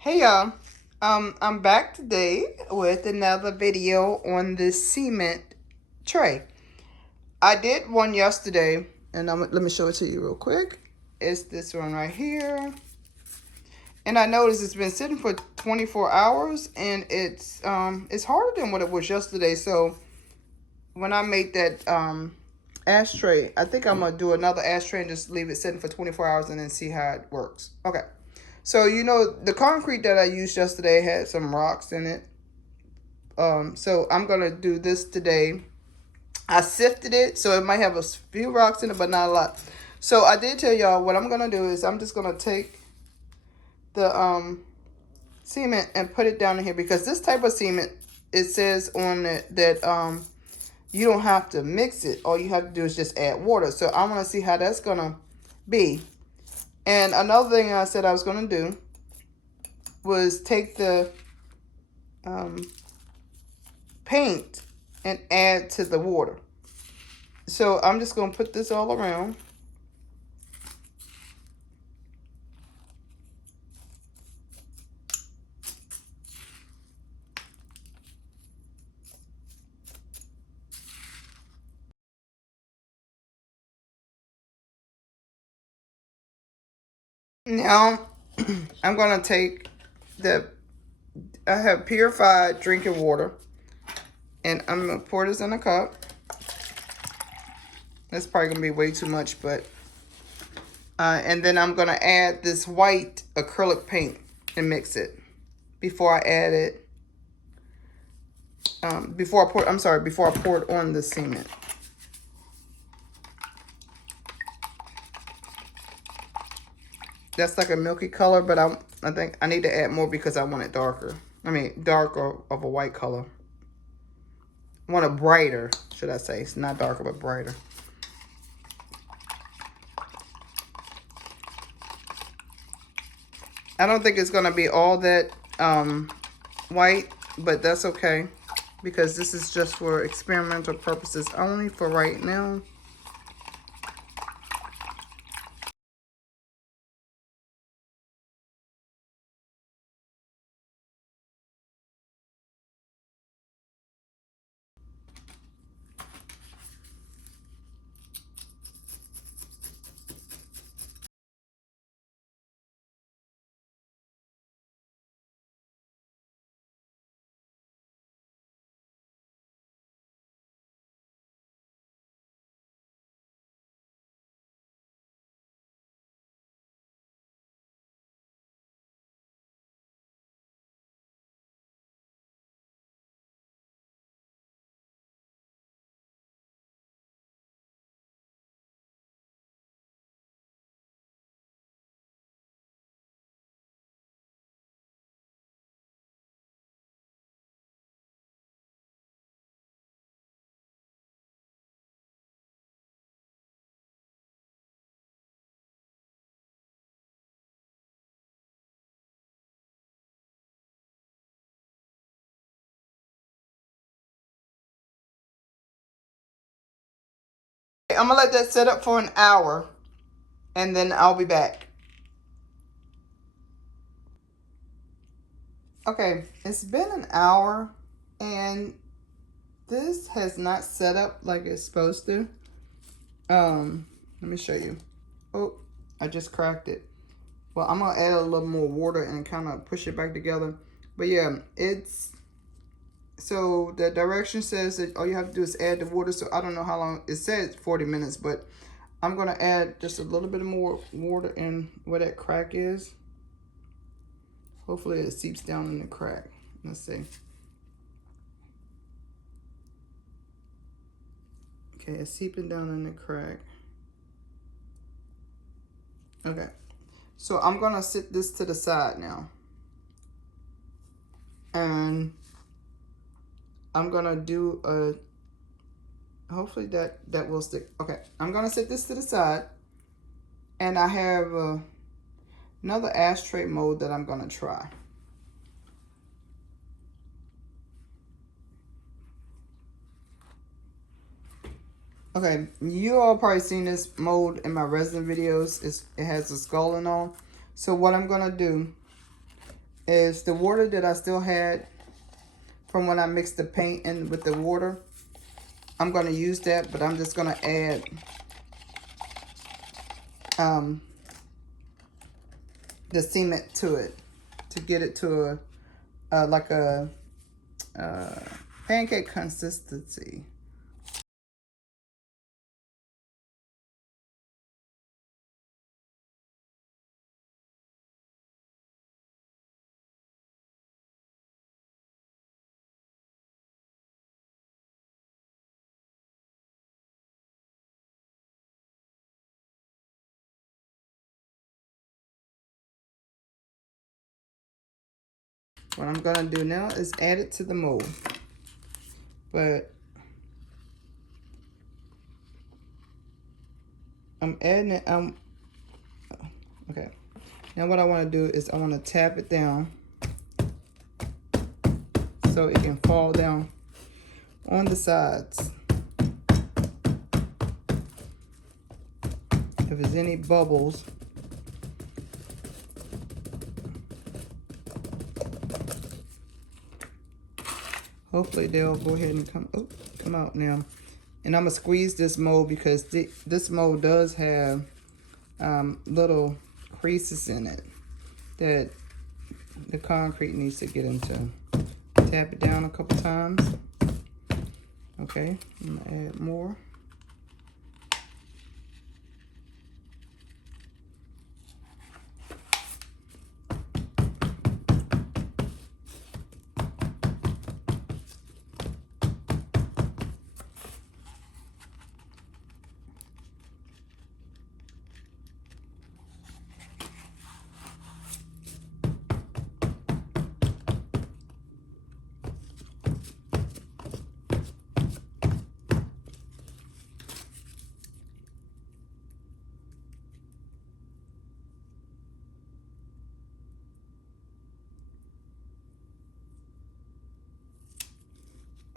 Hey y'all, I'm back today with another video on this cement tray. I did one yesterday, and let me show it to you real quick. It's this one right here, and I noticed it's been sitting for 24 hours, and it's harder than what it was yesterday. So when I made that ashtray, I think I'm gonna do another ashtray and just leave it sitting for 24 hours and then see how it works. Okay. So, the concrete that I used yesterday had some rocks in it. So I'm going to do this today. I sifted it, so it might have a few rocks in it, but not a lot. So I did tell y'all what I'm going to do is I'm just going to take the cement and put it down in here. Because this type of cement, it says on it that you don't have to mix it. All you have to do is just add water. So I want to see how that's going to be. And another thing I said I was going to do was take the paint and add to the water. So I'm just going to put this all around. Now I'm going to take I have purified drinking water, and I'm going to pour this in a cup. That's probably going to be way too much, but and then I'm going to add this white acrylic paint and mix it before I add it. Before I pour it on the cement. That's like a milky color, but I think I need to add more because I want it darker. I mean, darker of a white color. I want it brighter, should I say. It's not darker, but brighter. I don't think it's going to be all that white, but that's okay. Because this is just for experimental purposes only for right now. I'm going to let that set up for an hour, and then I'll be back. Okay, it's been an hour, and this has not set up like it's supposed to. Let me show you. Oh, I just cracked it. Well, I'm gonna add a little more water and kind of push it back together. But yeah, so the direction says that all you have to do is add the water. So I don't know how long, it says 40 minutes, but I'm gonna add just a little bit more water in where that crack is. Hopefully it seeps down in the crack. Let's see. Okay, it's seeping down in the crack. Okay, so I'm gonna sit this to the side now. And I'm gonna do hopefully that will stick. Okay, I'm gonna set this to the side. And I have another ashtray mold that I'm gonna try. Okay, you all probably seen this mold in my resin videos. It has a skull and all. So what I'm gonna do is the water that I still had from when I mixed the paint in with the water. I'm going to use that, but I'm just going to add the cement to it to get it to like a pancake consistency. What I'm gonna do now is add it to the mold. But I'm adding it, okay. Now what I wanna do is I wanna tap it down so it can fall down on the sides. If there's any bubbles, hopefully they'll go ahead and come out now. And I'm gonna squeeze this mold because this mold does have little creases in it that the concrete needs to get into. Tap it down a couple times. Okay, I'm gonna add more.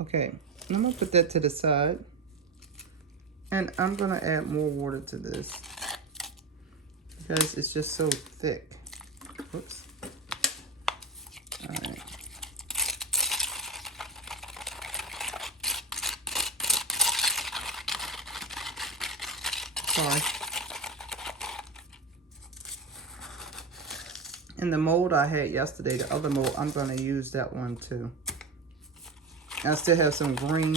Okay, I'm gonna put that to the side. And I'm gonna add more water to this because it's just so thick. Whoops. All right. Sorry. And the mold I had yesterday, the other mold, I'm gonna use that one too. I still have some green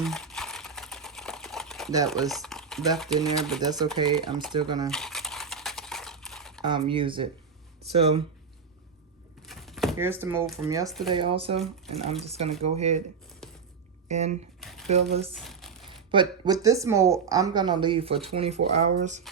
that was left in there, but that's okay. I'm still gonna use it. So here's the mold from yesterday also, and I'm just gonna go ahead and fill this. But with this mold, I'm gonna leave for 24 hours.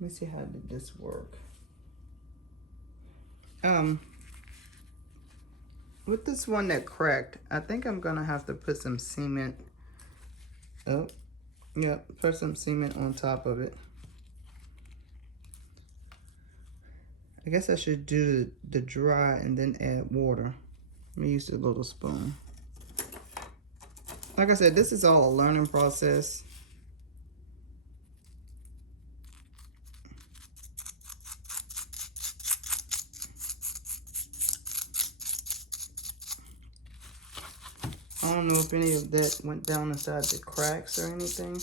Let me see how did this work. With this one that cracked, I think I'm gonna have to put some cement. Oh, yeah, put some cement on top of it. I guess I should do the dry and then add water. Let me use the little spoon. Like I said, this is all a learning process. I don't know if any of that went down inside the cracks or anything.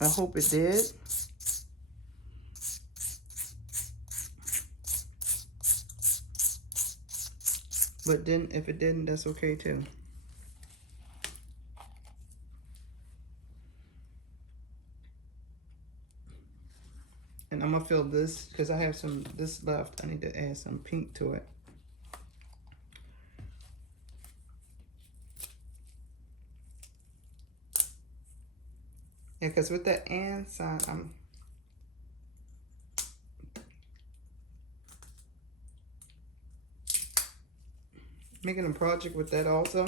I hope it did. But then if it didn't, that's okay too. And I'm gonna fill this because I have this left. I need to add some pink to it. Yeah, because with that and sign, I'm making a project with that also.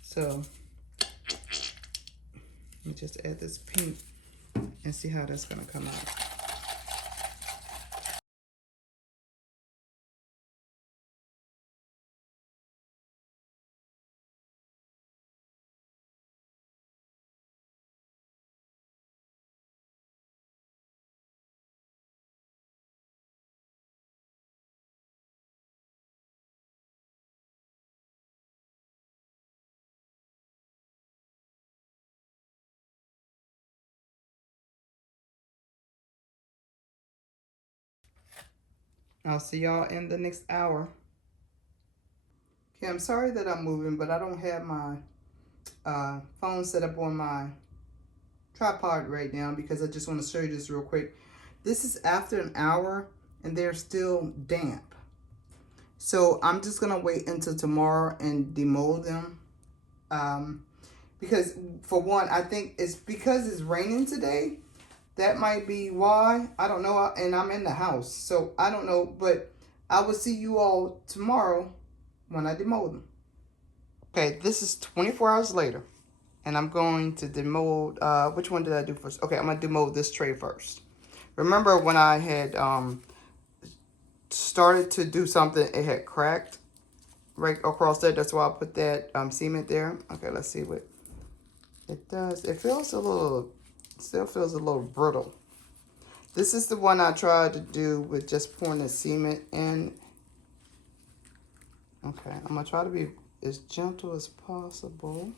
So let me just add this pink and see how that's gonna come out. I'll see y'all in the next hour. Okay, I'm sorry that I'm moving, but I don't have my phone set up on my tripod right now because I just want to show you this real quick. This is after an hour and they're still damp. So I'm just going to wait until tomorrow and demold them. Because for one, I think it's because it's raining today. That might be why. I don't know. And I'm in the house. So I don't know. But I will see you all tomorrow when I demold them. Okay, this is 24 hours later. And I'm going to demold, which one did I do first? Okay, I'm going to demold this tray first. Remember when I had started to do something, it had cracked right across there. That's why I put that cement there. Okay, let's see what it does. It feels a little, still feels a little brittle. This is the one I tried to do with just pouring the cement in. Okay, I'm going to try to be as gentle as possible.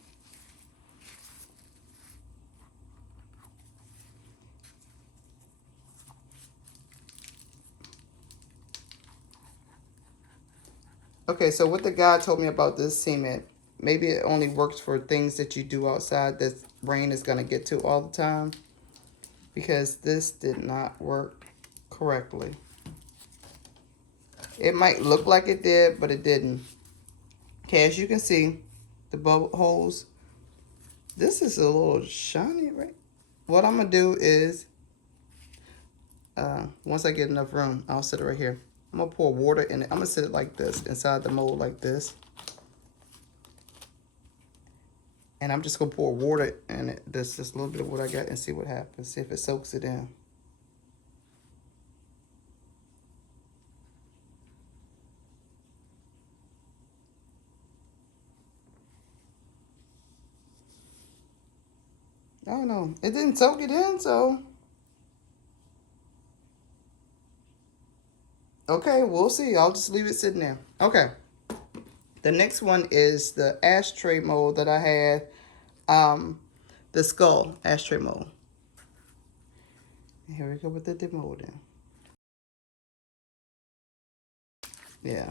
Okay, so what the guy told me about this cement, maybe it only works for things that you do outside that rain is going to get to all the time. Because this did not work correctly. It might look like it did, but it didn't. Okay, as you can see, the bubble holes. This is a little shiny, right? What I'm going to do is, once I get enough room, I'll set it right here. I'm going to pour water in it. I'm going to set it like this, inside the mold like this. And I'm just going to pour water in it. There's just a little bit of what I got and see what happens. See if it soaks it in. I don't know. It didn't soak it in, so. Okay, we'll see. I'll just leave it sitting there. Okay. The next one is the ashtray mold that I had. The skull ashtray mold. Here we go with the demolding. Yeah.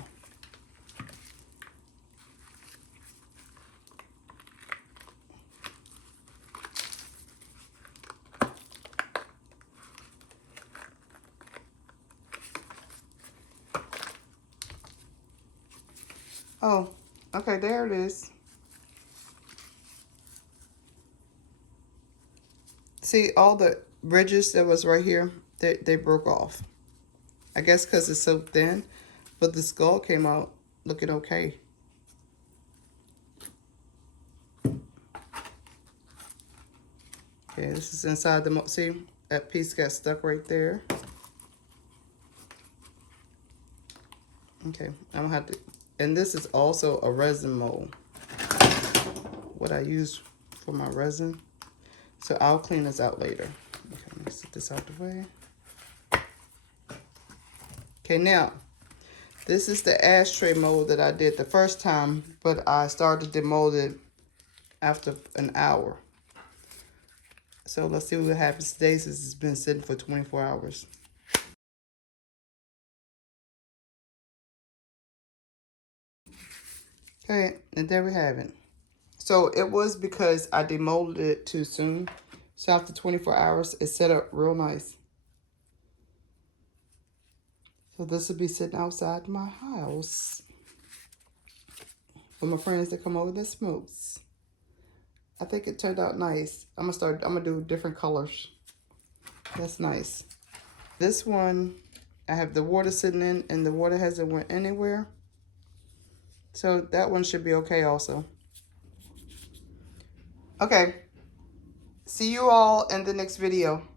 Oh, okay, there it is. See, all the ridges that was right here, they broke off. I guess because it's so thin, but the skull came out looking okay. Okay, this is inside the mold. See, that piece got stuck right there. Okay, I'm gonna have to, and this is also a resin mold. What I use for my resin. So I'll clean this out later. Okay, let me set this out the way. Okay, now, this is the ashtray mold that I did the first time, but I started to demold it after an hour. So let's see what happens today since it's been sitting for 24 hours. Okay, and there we have it. So it was because I demolded it too soon. So after 24 hours, it set up real nice. So this will be sitting outside my house for my friends that come over that smokes. I think it turned out nice. I'm gonna do different colors. That's nice. This one, I have the water sitting in and the water hasn't went anywhere. So that one should be okay also. Okay. See you all in the next video.